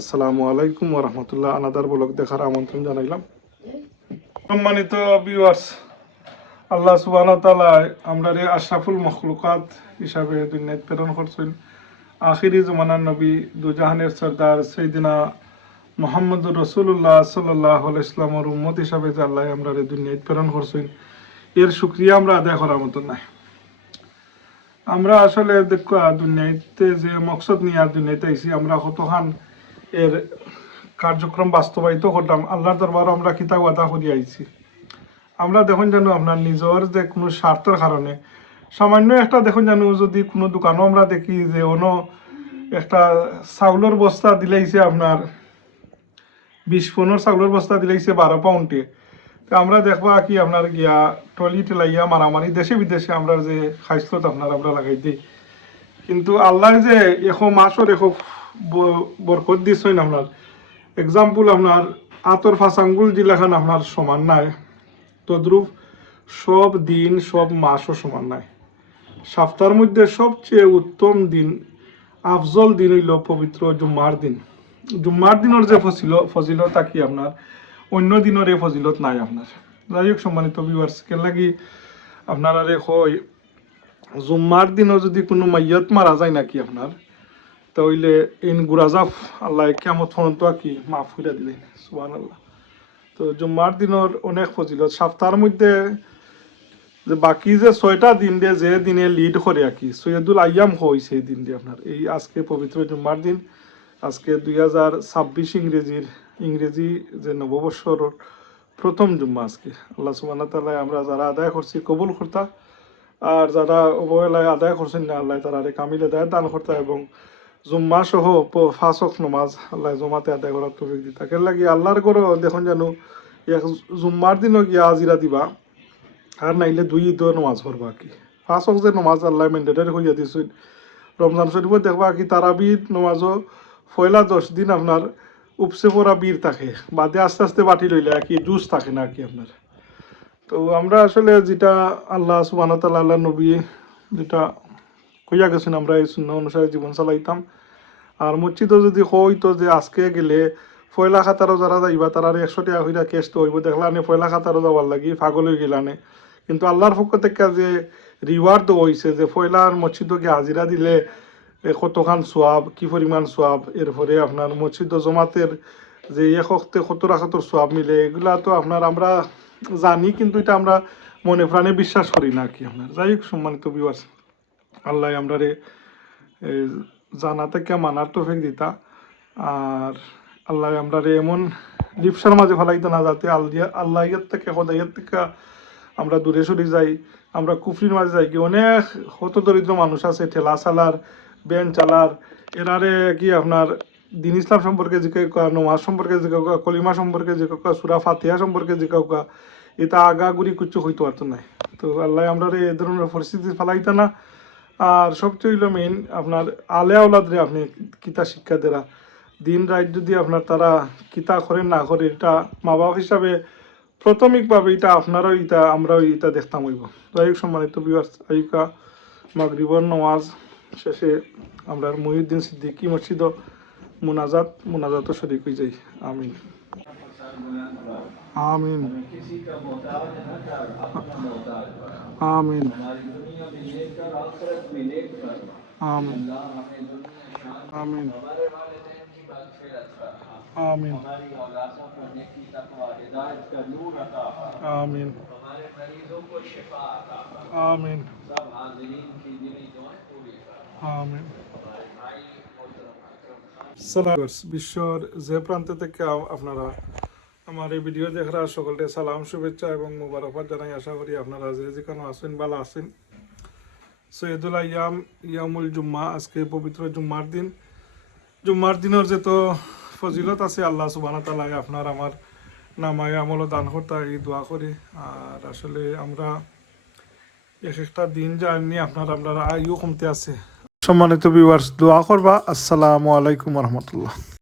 আসসালামু আলাইকুম ওয়া রাহমাতুল্লাহ। আনাদার ব্লগ দেখার আমন্ত্রণ জানাইলাম। সম্মানিত ভিউয়ার্স, আল্লাহ সুবহানাহু ওয়া তাআলা আমরারে আশরাফুল মখলুকাত হিসাবে দুনিয়ায় প্রেরণ করছেন। আখিরি জমানার নবী, দুজাহানের সরদার সাইয়েদিনা মুহাম্মদুর রাসূলুল্লাহ সাল্লাল্লাহু আলাইহি ওয়াসাল্লামের উম্মত হিসাবে যে আল্লাহ আমরারে দুনিয়ায় প্রেরণ করছেন, এর শুকরিয়া আমরা আদায় করার মতো নাই। আমরা আসলে দেখো দুনিয়াতে যে মকসদ নিয়ে দুনিয়াতে আইছি, আমরা কতখান এর কার্যক্রম বাস্তবায়িত করলাম, আল্লাহর দরবারও আমরা কিতাব আদা করি আইছি। আমরা দেখুন জানো আপনার নিজের যে কোনো স্বার্থের কারণে সামান্য একটা দেখুন জানো যদি কোনো দোকানও আমরা দেখি যে অন্য একটা চাউলের বস্তা দিলাইছে আপনার 20-15 চাউলের বস্তা দিলাইছে 12 পাউন্ডে, তো আমরা দেখবা কি আপনার গিয়া টলি টেলাইয়া মারামারি দেশে বিদেশে আমরা যে খাইসলত আপনার আমরা লাগাই দিই। কিন্তু আল্লাহ যে মাসের বরকত দিচ্ছেন আপনার এক্সাম্পল আপনার আতর ফাঁসাঙ্গুল জিলাখান আপনার সমান নাই, তদ্রুপ সব দিন সব মাসও সমান নাই। সপ্তাহের মধ্যে সবচেয়ে উত্তম দিন, আফজল দিন হইল পবিত্র জুম্মার দিন। জুম্মার দিনের যে ফজিলত কি আপনার অন্য দিনের এই ফজিলত নাই আপনার। যাই হোক সম্মানিত ভিউয়ার্স, কেন লাগি আপনারা হয় জুম্মার দিনও যদি কোনো মাইয়াত মারা যায় নাকি আপনার, তাহলে ইন গুরাজাফ আল্লাহ কিয়ামত পর্যন্ত কি মাফ করে দিলেন, সুবহানাল্লাহ। তো জুম্মার দিনের অনেক ফজিলত। সপ্তাহের মধ্যে যে বাকি যে 6টা দিন দিয়ে যে দিনে লিড করে কি সৈয়দুল আইয়াম হয় সেই দিন দিয়ে আপনার এই আজকে পবিত্র জুম্মার দিন, আজকে 2026 ইংরেজি যে নববর্ষর প্রথম জুম্মা আজকে। আল্লাহ সুবহানাহু ওয়া তাআলা আমরা যারা আদায় করছি কবুল করতা, আর যারা অবহেলায় আদায় করছেন না আল্লাহ তারা কামিল আদায় দান করতা, এবং জুম্মা সহ 5 ওয়াক্ত নামাজ আল্লাহ জমাতে আদায় করার তৌফিক দিতা। কেন লাগি আল্লাহর ঘরে দেখুন জানো এক জুম্মার দিনও গিয়া আজিরা দিবা, আর নাইলে 2 ঈদের নামাজ পড়বা কি 5 ওয়াক্ত যে নামাজ আল্লাহ ম্যান্ডেটরি হইয়া দিয়েছেন। রমজান শরীফত দেখবা কি তারাবির নামাজও পয়লা 10 দিন আপনার উপসে পড়া বীর থাকে, বাদে আস্তে আস্তে বাটি লইলে কি জুস থাকে না কি আপনার। তো আমরা আসলে যেটা আল্লাহ সুবহানাহু ওয়া তাআলা আল্লাহ নবী যেটা কইয়া গেছেন আমরা এই সুন্নাহ অনুসারে জীবন চালাইতাম। আর মসজিদও যদি হইতো যে আজকে গেলে পয়লা খাতারও যারা যাইবা তারা 100 টাকা হইয়া ক্যাশ তো হইব, দেখলানে পয়লা খাতারও যাওয়ার লাগি পাগল হয়ে গেলানে। কিন্তু আল্লাহর পক্ষ থেকে যে রিওয়ার্ড হয়েছে যে পয়লার মসজিদও গিয়ে হাজিরা দিলে কতখান সোয়াব, কি পরিমাণ সোয়াব, এরপরে আপনার মসজিদ জমাতের যে একতে 70 সোয়াব মিলে, এগুলা তো আপনার আমরা জানি, কিন্তু এটা আমরা মনে প্রাণে বিশ্বাস করি না কি আপনার। যাই হোক সম্মানিত ভিউয়ার্স, আল্লাহ আমরা জানা থেকে মানার তৌফিক দিতা, আর আল্লাহ আমরা এমন লিপসার মাঝে ফেলাইতে না যাতে আল্লাহ ইয়ার থেকে হদাইয়ার থেকে আমরা দূরে সরে যাই, আমরা কুফরির মাঝে যাই। কি অনেক হত দরিদ্র মানুষ আছে ঠেলা চালার, ব্যান চালার, এরারে কি আপনার দিন ইসলাম সম্পর্কে জিজ্ঞাসা, নমাজ সম্পর্কে জিজ্ঞাসা, কলিমা সম্পর্কে জিজ্ঞাসা, সুরা ফাতিহা সম্পর্কে জিজ্ঞাসা, এটা আগাগুড়ি কিছু হইতে পারতো না। তো আল্লাহ আমরা এ ধরনের পরিস্থিতি ফেলাইতে না। আর সবচেয়ে হইল মেইন আপনার আলে আওলাদরে আপনি কিতা শিক্ষা দেরা, দিন রাত যদি আপনার তারা কিতা করে না করে, এটা মা বাবা হিসাবে প্রাথমিকভাবে এটা আপনারাও এটা আমরাও এটা দেখতাম হইব। যাই হোক সম্মানিত ভিউয়ার্স, আইকা মাগরিবর নামাজ শেষে আমরা মুহিউদ্দিন সিদ্দিকী মসজিদ মুনাজাত শরীক হয়ে যাই। আমিন আমিন আমিন আমিন আমিন आमीन आमीन आमीन आमीन। বিশ্বর যে প্রান্ত থেকে আপনারা আমার এই ভিডিও দেখার সকলকে সালাম, শুভেচ্ছা এবং মোবারকবাদ জানাই। আশা করি আপনারা যে যেখানে আছেন ভালো আছেন। সৈয়দুল আইয়াম ইয়ামুল জুম্মা, আজকে পবিত্র জুম্মার দিন। জুম্মার দিনের যে তো ফজিলত আছে, আল্লাহ সুবহানাহু ওয়া তাআলা আপনার আমার নামায় আমল দান করতে এই দোয়া করি। আর আসলে আমরা একটা দিন জানি আপনার আয়ু কমতে আছে। সম্মানিত ভিউয়ার্স, দোয়া করবা। আসসালামু আলাইকুম ওয়া রাহমাতুল্লাহ।